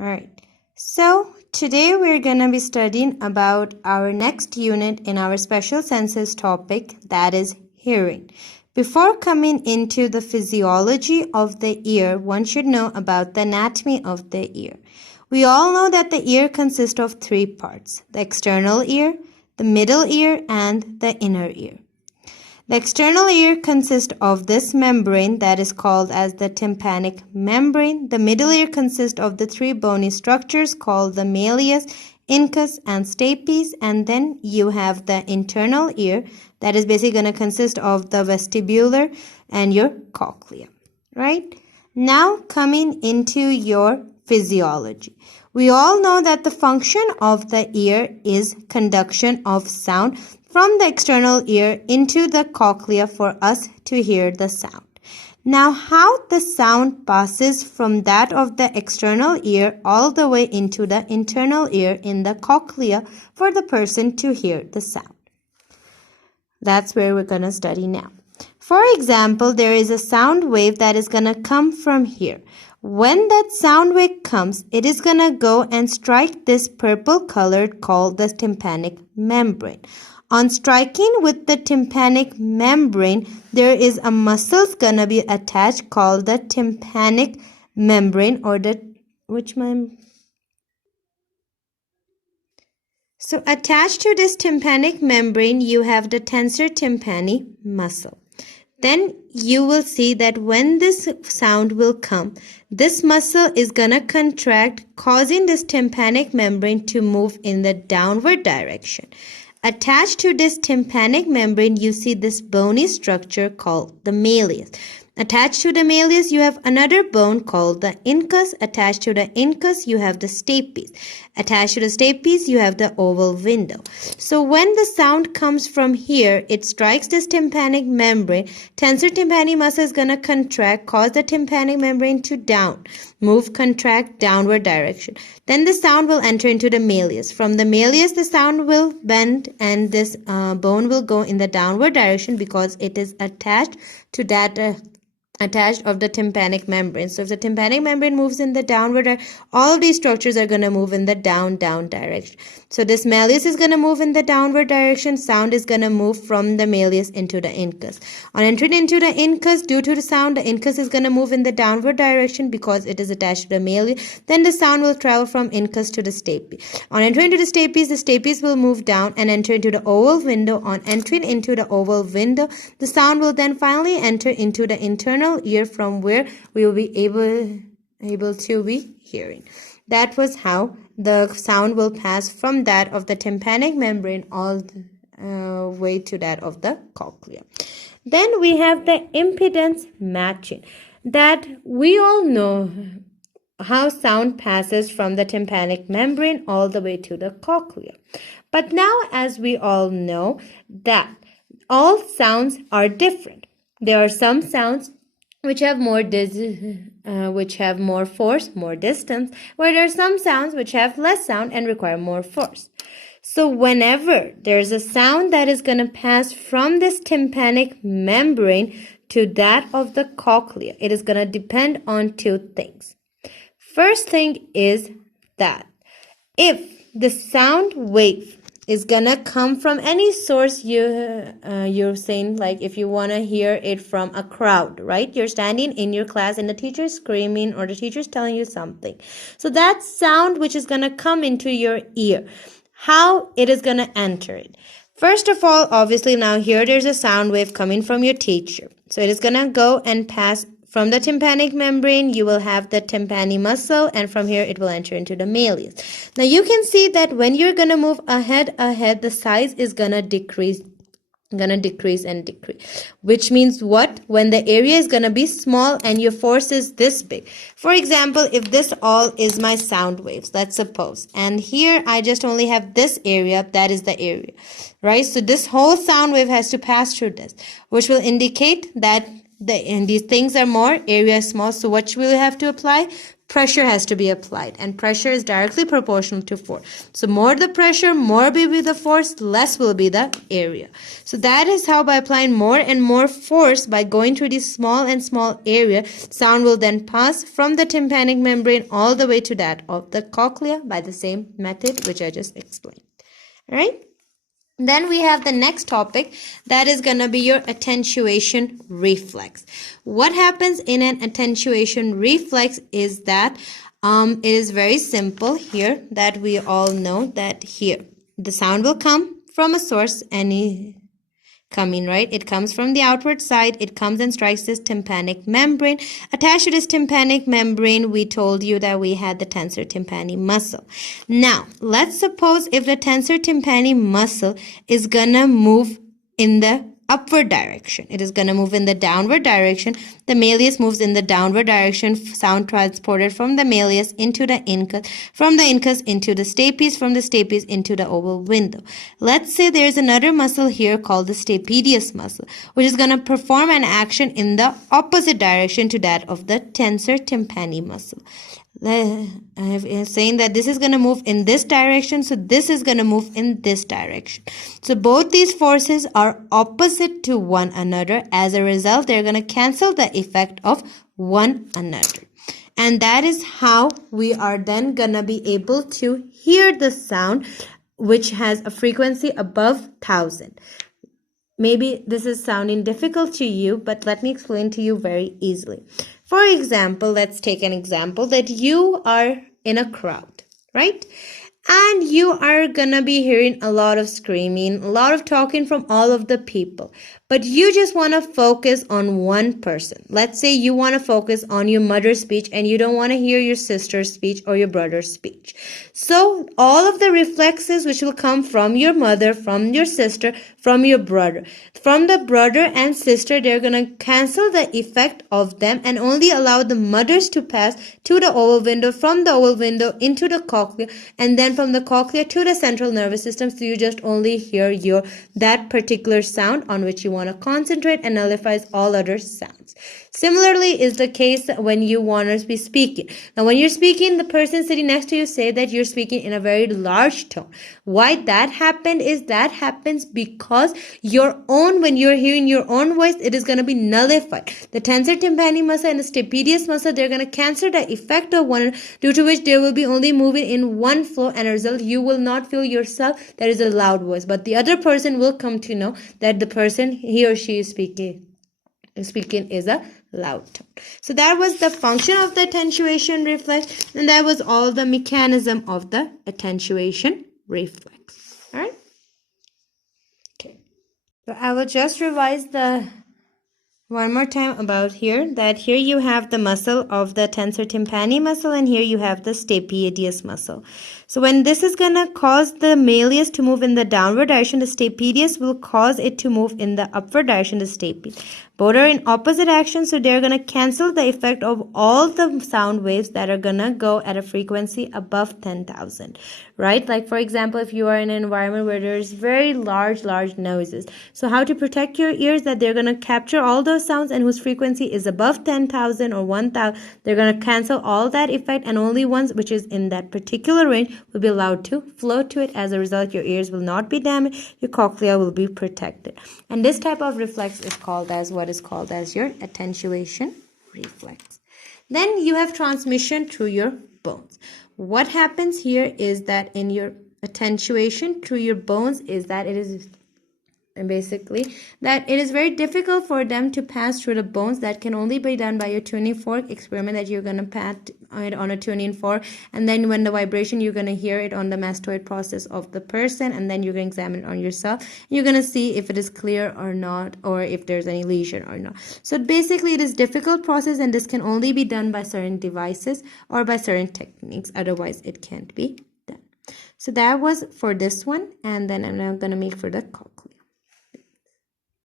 All right. So today we're going to be studying about our next unit in our special senses topic, that is hearing. Before coming into the physiology of the ear, one should know about the anatomy of the ear. We all know that the ear consists of three parts: the external ear, the middle ear, and the inner ear. The external ear consists of this membrane that is called as the tympanic membrane. The middle ear consists of the three bony structures called the malleus, incus, and stapes. And then you have the internal ear that is basically going to consist of the vestibular and your cochlea. Right? Now coming into your physiology. We all know that the function of the ear is conduction of sound from the external ear into the cochlea for us to hear the sound. Now, how the sound passes from that of the external ear all the way into the internal ear in the cochlea for the person to hear the sound. That's where we're going to study now. For example, there is a sound wave that is going to come from here. When that sound wave comes, it is going to go and strike this purple color called the tympanic membrane. On striking with the tympanic membrane, there is a muscle gonna be attached called the tympanic membrane, or the So attached to this tympanic membrane, you have the tensor tympani muscle. Then you will see that when this sound will come, this muscle is gonna contract, causing this tympanic membrane to move in the downward direction. Attached to this tympanic membrane, you see this bony structure called the malleus. Attached to the malleus, you have another bone called the incus. Attached to the incus, you have the stapes. Attached to the stapes, you have the oval window. So when the sound comes from here, it strikes this tympanic membrane. Tensor tympani muscle is going to contract, cause the tympanic membrane to contract downward direction. Then the sound will enter into the malleus. From the malleus, the sound will bend and this bone will go in the downward direction because it is attached to that attached of the tympanic membrane. So if the tympanic membrane moves in the downward, all these structures are going to move in the down direction. So this malleus is going to move in the downward direction. Sound is going to move from the malleus into the incus. On entering into the incus, due to the sound, the incus is going to move in the downward direction because it is attached to the malleus. Then the sound will travel from incus to the stapes. On entering into the stapes will move down and enter into the oval window. On entering into the oval window, the sound will then finally enter into the internal ear, from where we will be able to be hearing. That was how the sound will pass from that of the tympanic membrane all the way to that of the cochlea. Then we have the impedance matching, that we all know how sound passes from the tympanic membrane all the way to the cochlea. But now, as we all know, that all sounds are different. There are some sounds which have more force, more distance, where there are some sounds which have less sound and require more force. So whenever there's a sound that is going to pass from this tympanic membrane to that of the cochlea, it is going to depend on two things. First thing is that if the sound wave is gonna come from any source, you're saying, like if you want to hear it from a crowd, right? You're standing in your class and the teacher's screaming or the teacher's telling you something. So that sound which is gonna come into your ear, how it is gonna enter it. First of all, obviously now here there's a sound wave coming from your teacher. So it is gonna go and pass from the tympanic membrane. You will have the tympani muscle, and from here it will enter into the malleus. Now you can see that when you're going to move ahead, the size is going to decrease and decrease, which means what? When the area is going to be small and your force is this big. For example, if this all is my sound waves, let's suppose, and here I just only have this area, that is the area, right? So this whole sound wave has to pass through this, which will indicate that and these things are more, area is small. So what will we have to apply? pressure has to be applied, and pressure is directly proportional to force. So more the pressure, more will be the force, less will be the area. So that is how by applying more and more force, by going through this small and small area, sound will then pass from the tympanic membrane all the way to that of the cochlea by the same method which I just explained. All right. Then we have the next topic, that is going to be your attenuation reflex. What happens in an attenuation reflex is that it is very simple here, that we all know that here the sound will come from a source, right? It comes from the outward side. It comes and strikes this tympanic membrane. Attached to this tympanic membrane, we told you that we had the tensor tympani muscle. Now, let's suppose if the tensor tympani muscle is gonna move in the upward direction. It is going to move in the downward direction. The malleus moves in the downward direction. Sound transported from the malleus into the incus, from the incus into the stapes, from the stapes into the oval window. Let's say there's another muscle here called the stapedius muscle, which is going to perform an action in the opposite direction to that of the tensor tympani muscle. I'm saying that this is going to move in this direction, so this is going to move in this direction. So both these forces are opposite to one another. As a result, they're going to cancel the effect of one another. And that is how we are then going to be able to hear the sound which has a frequency above 1000. Maybe this is sounding difficult to you, but let me explain to you very easily. For example, let's take an example that you are in a crowd, right? And you are gonna be hearing a lot of screaming, a lot of talking from all of the people. But you just want to focus on one person. Let's say you want to focus on your mother's speech and you don't want to hear your sister's speech or your brother's speech. So all of the reflexes which will come from your mother, from your sister, from your brother. From the brother and sister, they're going to cancel the effect of them and only allow the mothers to pass to the oval window, from the oval window into the cochlea, and then from the cochlea to the central nervous system. So you just only hear that particular sound on which you want to concentrate and nullifies all other sounds. Similarly is the case when you want to be speaking. Now when you're speaking, the person sitting next to you say that you're speaking in a very large tone. Why that happens because when you're hearing your own voice, it is going to be nullified. The tensor tympani muscle and the stapedius muscle, they're going to cancel the effect of one, due to which they will be only moving in one flow, and as a result you will not feel yourself that is a loud voice, but the other person will come to know that the person he or she is speaking is a loud tone. So that was the function of the attenuation reflex, and that was all the mechanism of the attenuation reflex. All right. Okay. So I will just revise one more time about here, that here you have the muscle of the tensor tympani muscle, and here you have the stapedius muscle. So when this is going to cause the malleus to move in the downward direction, the stapedius will cause it to move in the upward direction, the stapes. Both are in opposite action, so they're going to cancel the effect of all the sound waves that are going to go at a frequency above 10,000, right? Like for example, if you are in an environment where there's very large noises. So how to protect your ears, that they're going to capture all those sounds and whose frequency is above 10,000 or 1,000. They're going to cancel all that effect, and only ones which is in that particular range will be allowed to flow to it. As a result, your ears will not be damaged, your cochlea will be protected. And this type of reflex is called as your attenuation reflex. Then you have transmission through your bones. What happens here is that in your attenuation through your bones is that it is very difficult for them to pass through the bones. That can only be done by a tuning fork experiment, that you're going to pat it on a tuning fork, and then when the vibration, you're going to hear it on the mastoid process of the person, and then you're going to examine it on yourself. You're going to see if it is clear or not, or if there's any lesion or not. So basically it is a difficult process, and this can only be done by certain devices or by certain techniques, otherwise it can't be done. So that was for this one, and then I'm now going to make for the copy.